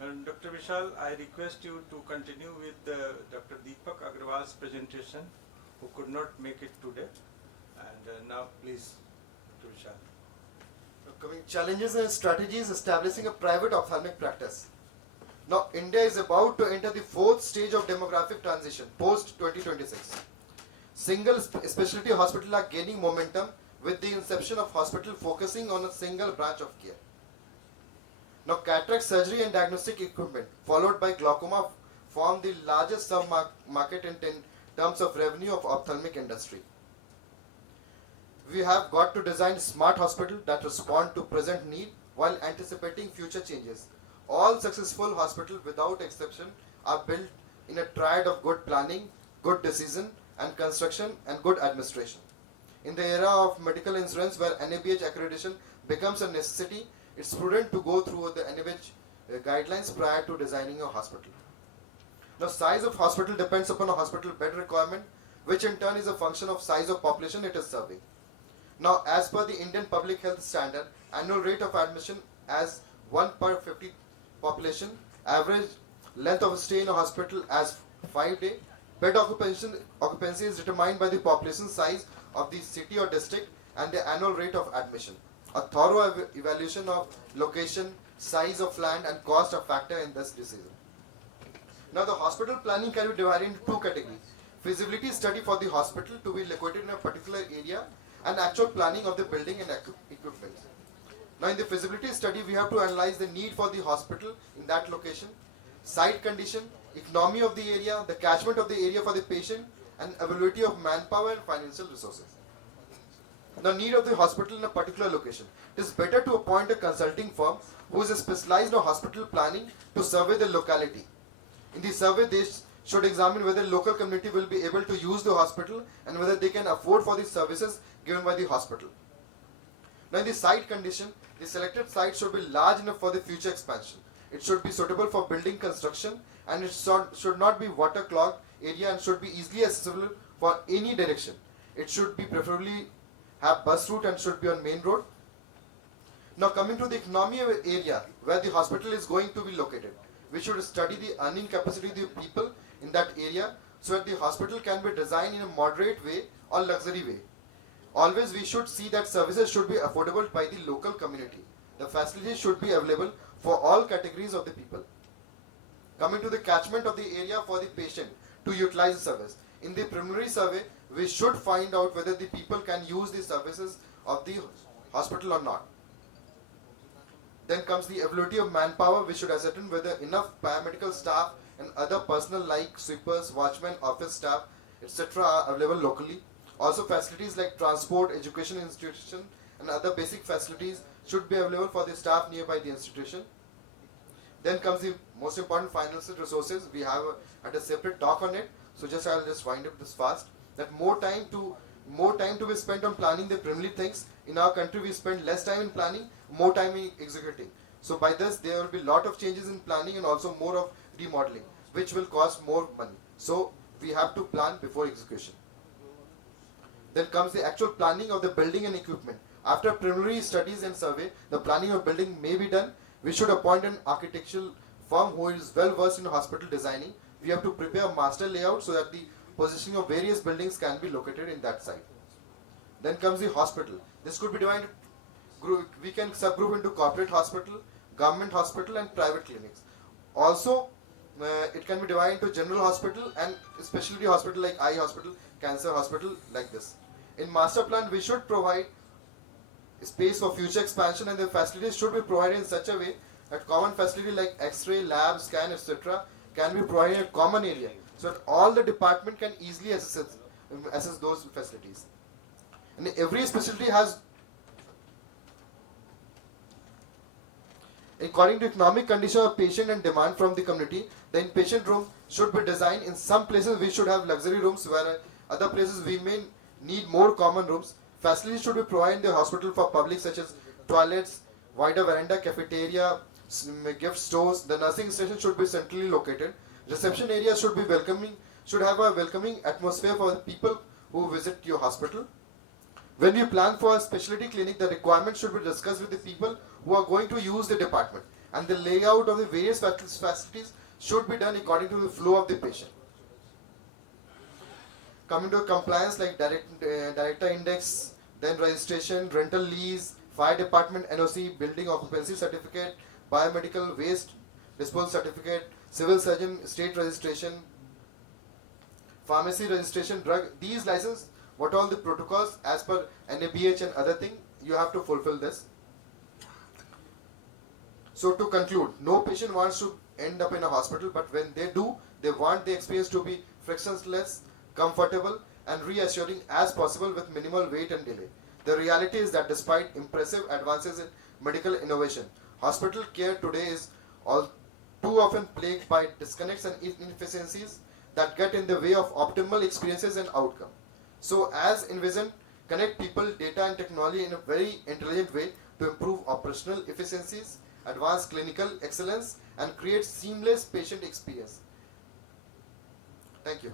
And Dr. Vishal, I request you to continue with Dr. Deepak Agrawal's presentation, who could not make it today. And now, please, Dr. Vishal. Coming challenges and strategies establishing a private ophthalmic practice. Now, India is about to enter the fourth stage of demographic transition post 2026. Single specialty hospitals are gaining momentum with the inception of hospital focusing on a single branch of care. Now, cataract surgery and diagnostic equipment, followed by glaucoma, form the largest sub-market in terms of revenue of ophthalmic industry. We have got to design smart hospitals that respond to present need while anticipating future changes. All successful hospitals, without exception, are built in a triad of good planning, good decision and construction, and good administration. In the era of medical insurance where NABH accreditation becomes a necessity, it's prudent to go through the NABH guidelines prior to designing a hospital. Now, size of hospital depends upon a hospital bed requirement, which in turn is a function of size of population it is serving. Now, as per the Indian Public Health Standard, annual rate of admission as 1 per 50 population, average length of stay in a hospital as 5 days. Bed occupancy is determined by the population size of the city or district and the annual rate of admission. A thorough evaluation of location, size of land and cost are factor in this decision. Now, the hospital planning can be divided into two categories. Feasibility study for the hospital to be located in a particular area and actual planning of the building and equipment. Now, in the feasibility study, we have to analyze the need for the hospital in that location, site condition, economy of the area, the catchment of the area for the patient, and availability of manpower and financial resources. The need of the hospital in a particular location. It is better to appoint a consulting firm who is specialized in hospital planning to survey the locality. In the survey, they should examine whether the local community will be able to use the hospital and whether they can afford for the services given by the hospital. Now, in the site condition, the selected site should be large enough for the future expansion. It should be suitable for building construction and it should not be waterlogged area and should be easily accessible for any direction. It should be preferably have bus route and should be on main road. Now, coming to the economy area where the hospital is going to be located, we should study the earning capacity of the people in that area so that the hospital can be designed in a moderate way or luxury way. Always we should see that services should be affordable by the local community. The facilities should be available for all categories of the people. Coming to the catchment of the area for the patient to utilize the service. In the preliminary survey, we should find out whether the people can use the services of the hospital or not. Then comes the availability of manpower. We should ascertain whether enough paramedical staff and other personnel like sweepers, watchmen, office staff, etc. are available locally. Also, facilities like transport, education institution and other basic facilities should be available for the staff nearby the institution. Then comes the most important financial resources. We have had a separate talk on it. So I'll just wind up this fast. That more time to be spent on planning the preliminary things. In our country, we spend less time in planning, more time in executing. So by this, there will be a lot of changes in planning and also more of remodeling, which will cost more money. So we have to plan before execution. Then comes the actual planning of the building and equipment. After preliminary studies and survey, the planning of building may be done. We should appoint an architectural firm who is well versed in hospital designing. We have to prepare a master layout so that the positioning of various buildings can be located in that site. Then comes the hospital. This could be divided. We can subgroup into corporate hospital, government hospital and private clinics. Also, it can be divided into general hospital and specialty hospital like eye hospital, cancer hospital like this. In master plan, we should provide space for future expansion and the facilities should be provided in such a way that common facility like X-ray, lab, scan, etc. can be provided in a common area so that all the department can easily access those facilities. And every specialty has, according to economic condition of patient and demand from the community, the inpatient room should be designed. In some places we should have luxury rooms, where other places we may need more common rooms. Facilities should be provided in the hospital for public such as toilets, wider veranda, cafeteria, gift stores. The nursing station should be centrally located. Reception areas should be welcoming, should have a welcoming atmosphere for the people who visit your hospital. When you plan for a specialty clinic, the requirements should be discussed with the people who are going to use the department. and the layout of the various facilities should be done according to the flow of the patient. Coming to compliance like director index, then registration, rental lease, fire department NOC, building occupancy certificate, biomedical waste disposal certificate, civil surgeon state registration, pharmacy registration, drug, these license, what all the protocols as per NABH and other thing, you have to fulfill this. So to conclude, no patient wants to end up in a hospital, but when they do, they want the experience to be frictionless, comfortable and reassuring as possible with minimal wait and delay. The reality is that despite impressive advances in medical innovation, hospital care today is all too often plagued by disconnects and inefficiencies that get in the way of optimal experiences and outcome. So as envisioned, connect people, data and technology in a very intelligent way to improve operational efficiencies, advance clinical excellence and create seamless patient experience. Thank you.